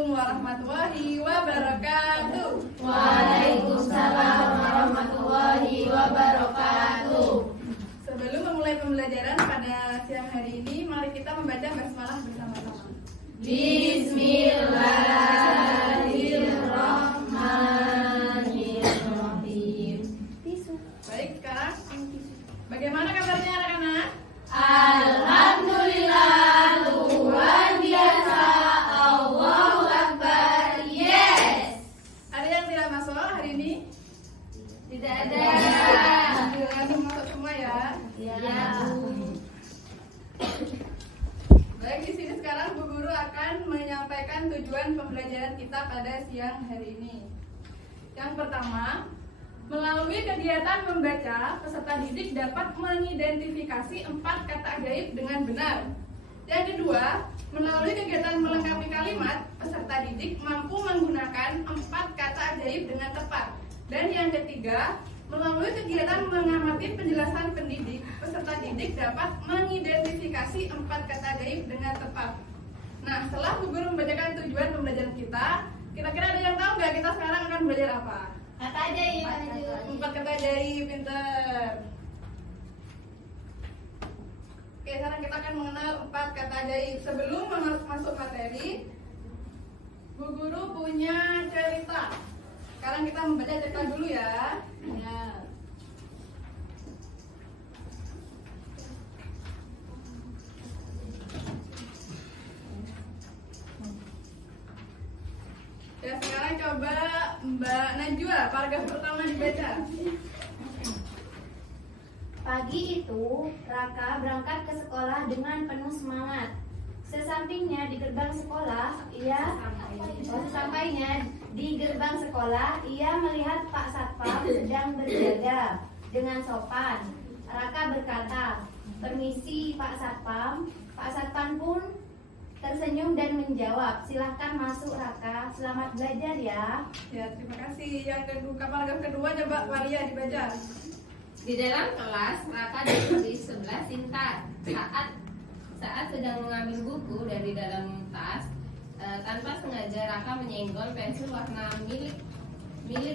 Assalamualaikum warahmatullahi wabarakatuh. Waalaikumsalam warahmatullahi wabarakatuh. Sebelum memulai pembelajaran pada siang hari ini, mari kita membaca basmalah bersama-sama. Bismillahirrahmanirrahim. Baik, sekarang bagaimana kabarnya anak-anak? Alhamdulillah, luar biasa. Allahu Akbar. Yes. Ada yang tidak masuk hari ini? Tidak ada. Alhamdulillah, masuk semua ya. Ya. Baik, di sini sekarang Bu Guru akan menyampaikan tujuan pembelajaran kita pada siang hari ini. Yang pertama, melalui kegiatan membaca, peserta didik dapat mengidentifikasi 4 kata ajaib dengan benar. Yang kedua, melalui kegiatan melengkapi kalimat, peserta didik mampu menggunakan 4 kata ajaib dengan tepat. Dan yang ketiga, melalui kegiatan mengamati penjelasan pendidik, peserta didik dapat mengidentifikasi 4 kata ajaib dengan tepat. Nah, setelah Bu Guru membacakan tujuan pembelajaran kita, kira-kira ada yang tahu nggak kita sekarang akan belajar apa? Kata ajaib. 4 kata ajaib, pinter. Oke, sekarang kita akan mengenal 4 kata ajaib. Sebelum masuk materi, Bu Guru punya cerita. Sekarang kita membaca cerita dulu ya. Ya. Ya, sekarang coba Mbak Najwa, paragraf pertama dibaca. Pagi itu, Raka berangkat ke sekolah dengan penuh semangat. Sesampainya di gerbang sekolah, ia melihat Pak Satpam sedang berjaga dengan sopan. Raka berkata, "Permisi Pak Satpam." Pak Satpam pun tersenyum dan menjawab, "Silahkan masuk Raka, selamat belajar ya." Ya, terima kasih. Yang kedua, paragraf kedua coba Waria dibaca. Di dalam kelas, Raka duduk di sebelah Sinta. Saat sedang mengambil buku dari dalam tas, tanpa sengaja Raka menyenggol pensil warna milik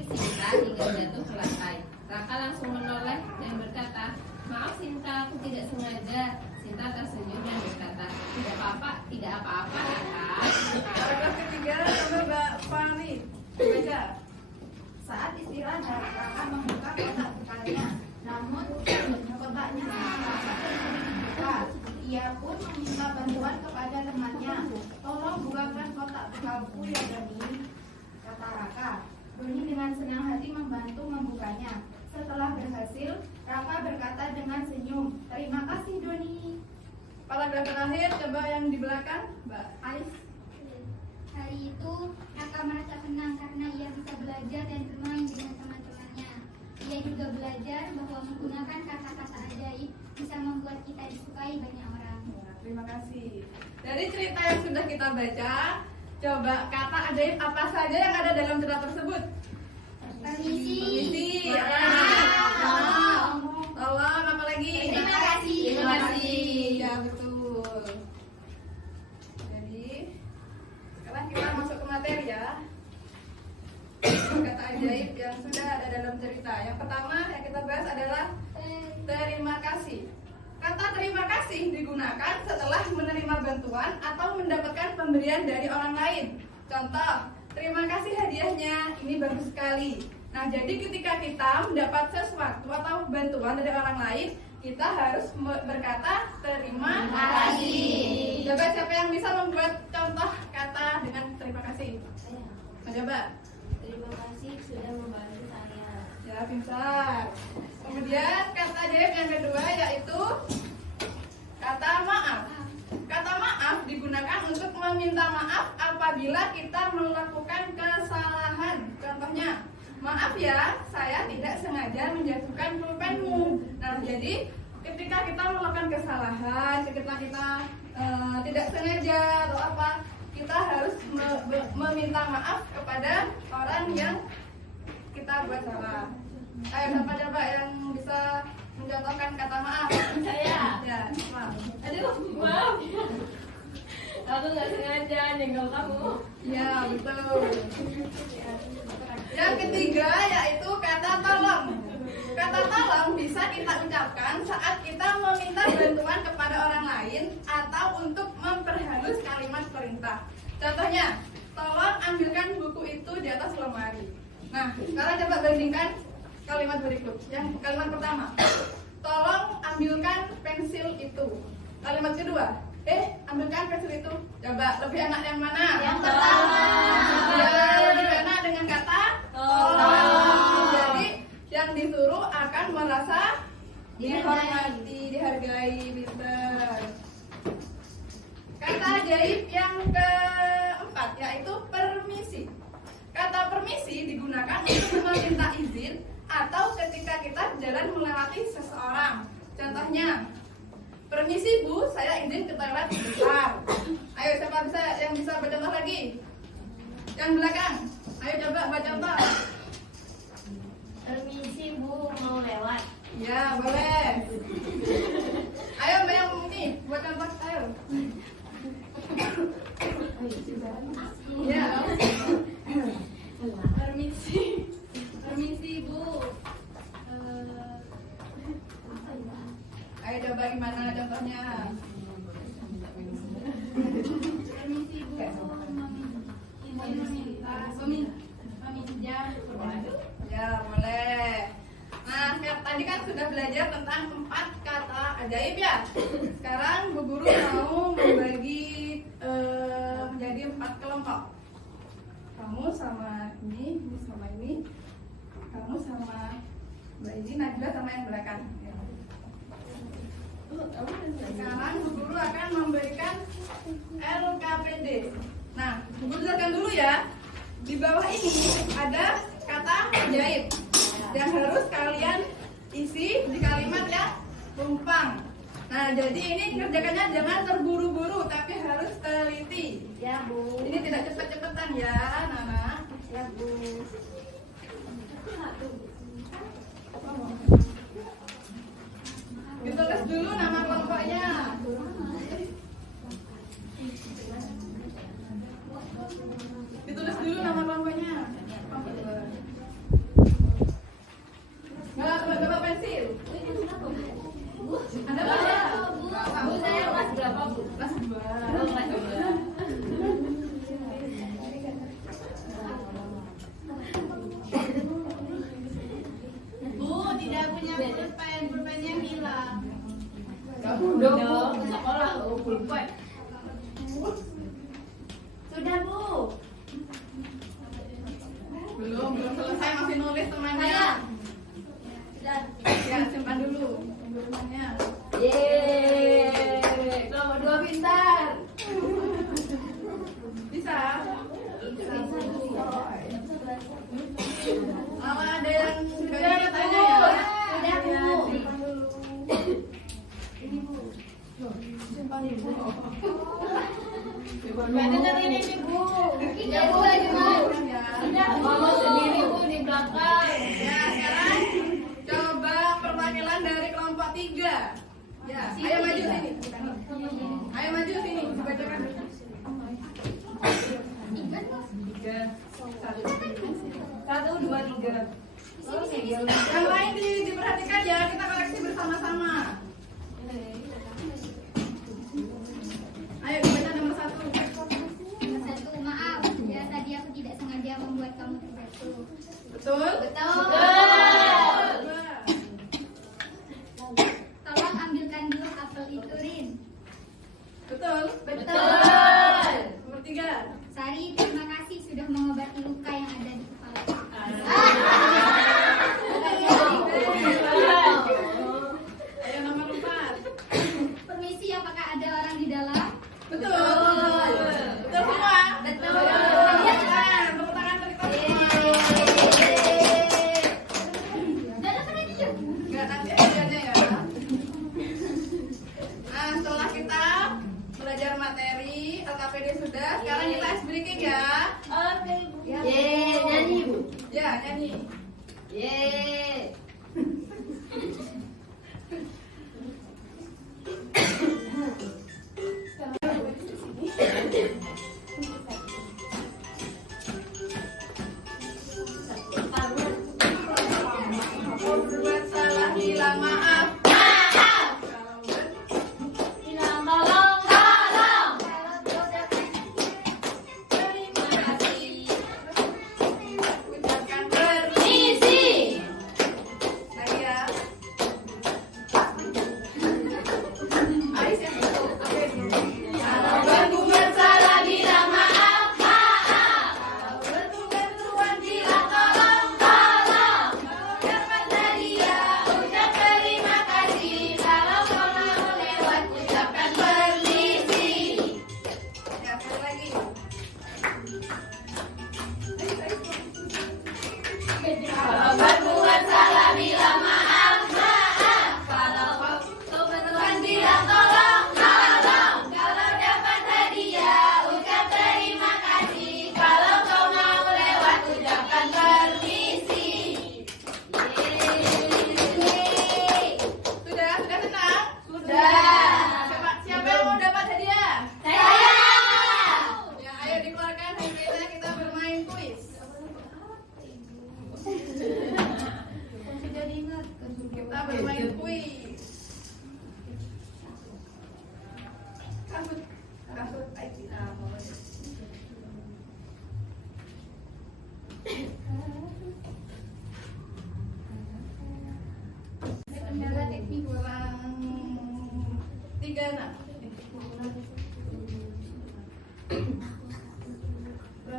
Sinta hingga jatuh ke lantai. Raka langsung menoleh dan berkata, "Maaf Sinta, aku tidak sengaja." Sinta tersenyum dan berkata, tidak apa-apa Raka." Paragraf ketiga coba Mbak Fani dibaca. Saat istirahat, Raka membuka kotak bekalnya. Namun, kotaknya sangat dibuka. Ia pun meminta bantuan kepada temannya. "Tolong bukakan kotak bekalku ya Doni," kata Raka. Doni dengan senang hati membantu membukanya. Setelah berhasil, Raka berkata dengan senyum, "Terima kasih Doni." Paragraf terakhir coba yang di belakang Mbak Ais. Hari itu, Raka merasa senang karena ia bisa belajar dan bermain dengan teman-temannya. Ia juga belajar bahwa menggunakan kata-kata ajaib bisa membuat kita disukai banyak orang. Ya, terima kasih. Dari cerita yang sudah kita baca, coba kata ajaib apa saja yang ada dalam cerita tersebut? Permisi. Tolong, apa lagi? Terima kasih. Terima kasih. Ya, betul. Jadi, sekarang kita masuk ke materi ya. Kata ajaib yang sudah ada dalam cerita. Yang pertama yang kita bahas adalah terima kasih. Kata terima kasih digunakan setelah menerima bantuan atau mendapatkan pemberian dari orang lain. Contoh, terima kasih hadiahnya, ini bagus sekali. Nah, jadi ketika kita mendapat sesuatu atau bantuan dari orang lain, kita harus berkata terima kasih. Coba siapa yang bisa membuat contoh kata dengan terima kasih? Coba. Terima kasih sudah membantu saya. Ya, pintar. Kemudian kata ajaib yang kedua yaitu kata maaf. Kata maaf digunakan untuk meminta maaf apabila kita melakukan kesalahan. Contohnya, "Maaf ya, saya tidak sengaja menjatuhkan pulpenmu." Nah, jadi ketika kita melakukan kesalahan, ketika kita tidak sengaja atau apa, kita harus meminta maaf kepada orang yang kita buat salah. Ayo, siapa coba yang bisa mencontohkan kata maaf? Saya. Ya, maaf. Aduh, maaf. Aku nggak sengaja nyenggol kamu. Ya, betul. Yang ketiga yaitu kata tolong. Kata tolong bisa kita ucapkan saat kita meminta bantuan kepada orang lain atau untuk memperhalus kalimat perintah. Contohnya, tolong ambilkan buku itu di atas lemari. Nah, sekarang coba bandingkan kalimat berikut. Yang kalimat pertama, tolong ambilkan pensil itu. Kalimat kedua, ambilkan pensil itu. Coba lebih enak yang mana? Yang pertama. Ya, lebih enak dengan kata tolong. Jadi yang disuruh akan merasa dihormati, dihargai, pinter. Kata ajaib yang keempat yaitu permisi. Kata permisi digunakan untuk meminta izin atau ketika kita jalan melewati seseorang. Contohnya, permisi Bu, saya izin ke toilet sebentar. Ayo siapa yang bisa bercontoh lagi? Yang belakang, ayo coba buat contoh. Permisi Bu, mau lewat. Ya boleh. Ayo Mbak yang ini buat contoh, ayo. Ya. Permisi Bu. Ayo coba gimana contohnya? Permisi Bu, meminjam. Ya boleh. Nah tadi kan sudah belajar tentang 4 kata ajaib ya. Sekarang Bu Guru mau membagi menjadi 4 kelompok. Kamu sama ini sama ini, kamu sama Mbak ini, Najla sama yang belakang. Sekarang Bu Guru akan memberikan LKPD. Nah, Bu Guru jelaskan dulu ya. Di bawah ini ada kata ajaib yang harus kalian isi di kalimat yang tumpang. Nah, jadi ini kerjakannya jangan terburu-buru, tapi harus teliti. Ya Bu. Ini tidak cepet-cepetan ya, Nana. Ya Bu. Ditulis dulu nama kelompoknya. Ditulis dulu nama kelompoknya. Nggak bawa pensil. Ada apa? Bu, saya kelas berapa Bu? Kelas 2. Oh, kelas 2. Bu, tidak punya pulpennya hilang. Udah Bu, ke sekolah pulpen. Sudah Bu. Belum selesai, masih nulis temannya. Ya, simpan dulu temannya. Yeay, kelompok 2 pintar. Bisa? Kalau ada yang sudah tanya ya. Sudah Bu. Simpan dulu. Dengar ini nih Bu. Ya Bu, lagi mau. Ya. Mama sendiri Bu di belakang. Ya, sekarang coba perwakilan dari kelompok 3. Ya, ayo maju sini. Ayo maju sini, dibacakan. 3. 1, 2, 3. Yang lain diperhatikan ya, kita koleksi bersama-sama. Ayo dibaca nomor 1. Nomor 1, maaf ya tadi aku tidak sengaja membuat kamu terjatuh. Betul? Betul. Tolong ambilkan dulu apel itu, Rin. Betul? Betul. Nomor 3. Sari, terima kasih sudah mengobati luka yang ada di kepala. Ayo nomor 4. Permisi, apakah ada orang di dalam? Betul. Betul semua? Betul. Tepuk tangan untuk kita semua. Enggak, nanti aja ya. Nah, setelah kita belajar materi LKPD sudah, sekarang kita ice breaking ya. Oke Bu. Yeay, nyanyi Bu. Ya, nyanyi. Yeay.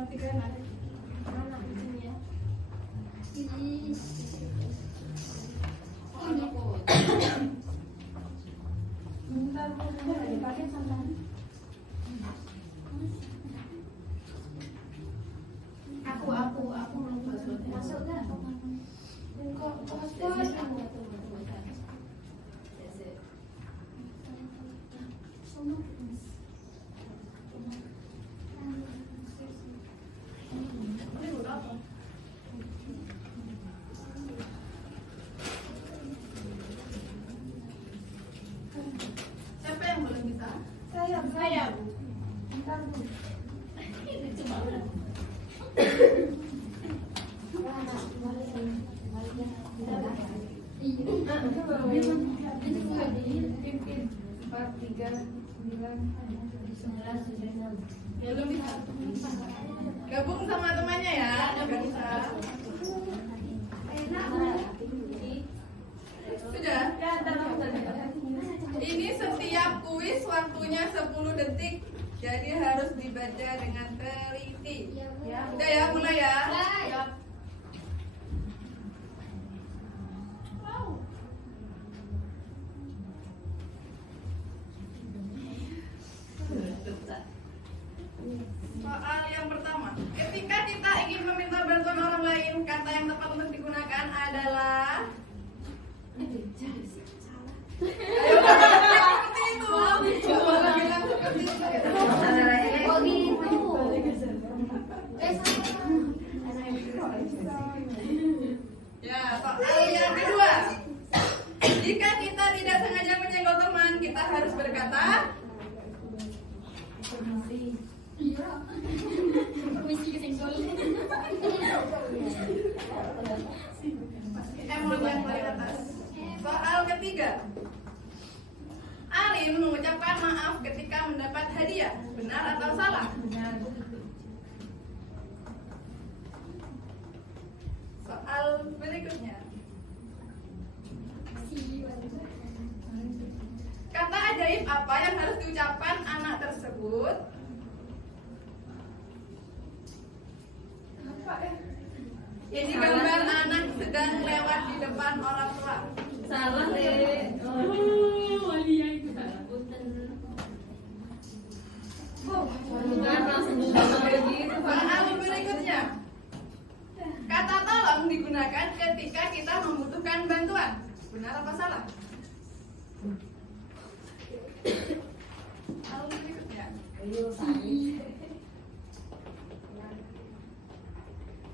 3 ada. Mana kucingnya? Ini. Soal aku. Bentar, udah dipakai sama. Aku masuk nggak? Siapa yang belum bisa? Saya. Bentar, Bu. Belum bisa. Gabung sama temannya ya, biar bisa. Sudah. Ini setiap kuis waktunya 10 detik. Jadi harus dibaca dengan teliti. Udah ya, mulai ya. Soal yang pertama, ketika kita ingin meminta bantuan orang lain, kata yang tepat untuk digunakan adalah ayo seperti itu. Boleh bilang seperti itu. Oh gitu. Ya, soal yang kedua. Jika kita tidak sengaja menyenggol teman, kita harus berkata Permisi kesenggol. emon yang paling atas. Soal ketiga. Arin mengucapkan maaf ketika mendapat hadiah. Benar atau salah? Benar. Soal berikutnya. Kata ajaib apa yang harus diucapkan anak tersebut? Ini gambar anak sedang lewat di depan orang tua. Salah deh. Oh, Walia itu salah. Punten. Bukan langsung ngomong begitu. Soal berikutnya. Kata tolong digunakan ketika kita membutuhkan bantuan. Benar apa salah? Soal berikutnya.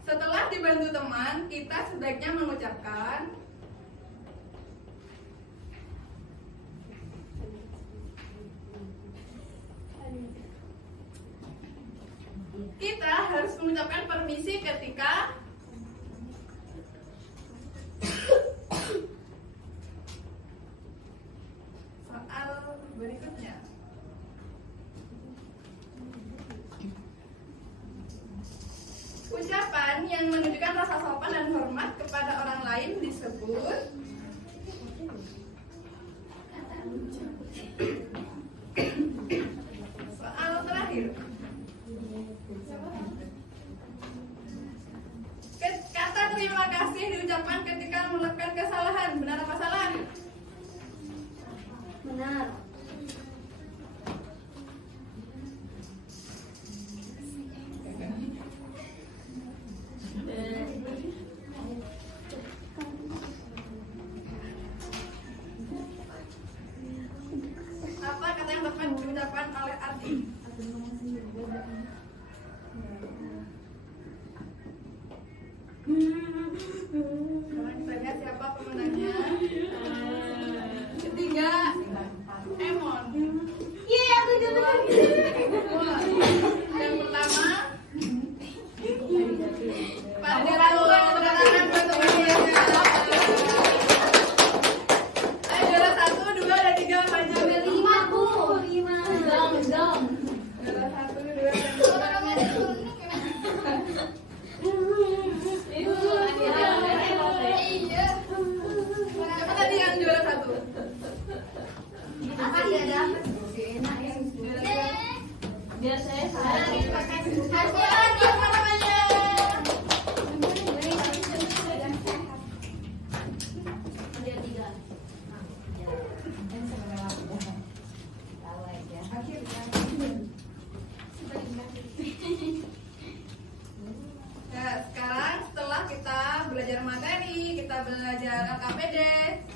Setelah dibantu teman, kita sebaiknya mengucapkan kita harus mengucapkan permisi ketika soal berikutnya. Ucapan yang menunjukkan rasa sopan dan hormat kepada orang lain disebut soal terakhir. Kata terima kasih diucapkan ketika melakukan kesalahan. Benar apa salah? Benar.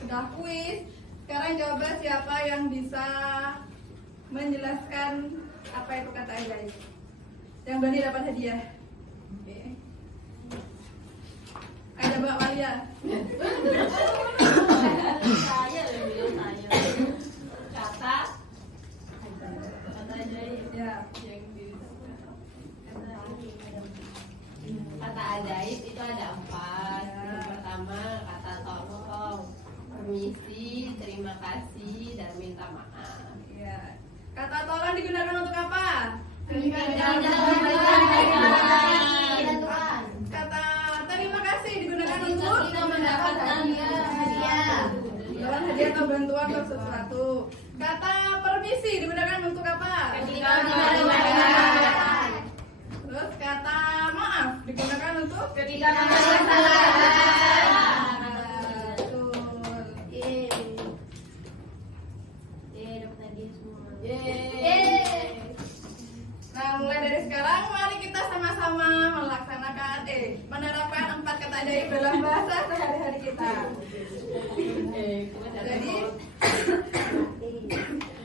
sudah kuis. Sekarang coba siapa yang bisa menjelaskan apa itu kata ajaib. Yang berani dapat hadiah. Oke. Ada Mbak Malia. Saya lebih saya. Kata ajaib. Ya. Kata ajaib itu ada 4. Yang pertama kata tolong, permisi, terima kasih, dan minta maaf. Ya. Kata tolong digunakan untuk apa? Kata terima kasih digunakan untuk mendapatkan hadiah. dalam hadiah atau bantuan atau sesuatu. Kata permisi digunakan untuk apa? Ketika menerima. Terus kata maaf digunakan untuk Ketika menerima. Betul. Dapat hadiah semua. Nah, mulai dari sekarang mari kita sama-sama melaksanakan menerapkan 4 kata ajaib dalam bahasa sehari-hari kita. Jadi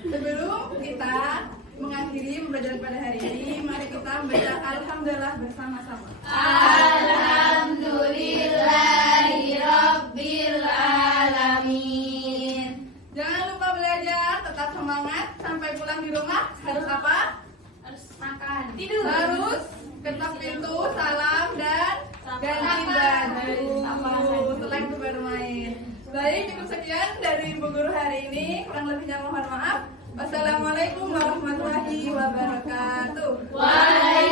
sebelum kita mengakhiri pembelajaran pada hari ini, mari kita membaca alhamdulillah bersama-sama. Alhamdulillahirabbil alamin. Jangan lupa belajar, tetap semangat sampai pulang di rumah. Harus apa? Harus makan. Tidur. Harus ketok pintu, salam dan ganti baju. Setelah itu baru main. Baik, cukup sekian dari Ibu Guru hari ini. Kurang lebihnya mohon maaf. Wassalamualaikum warahmatullahi wabarakatuh. Waalaikumsalam.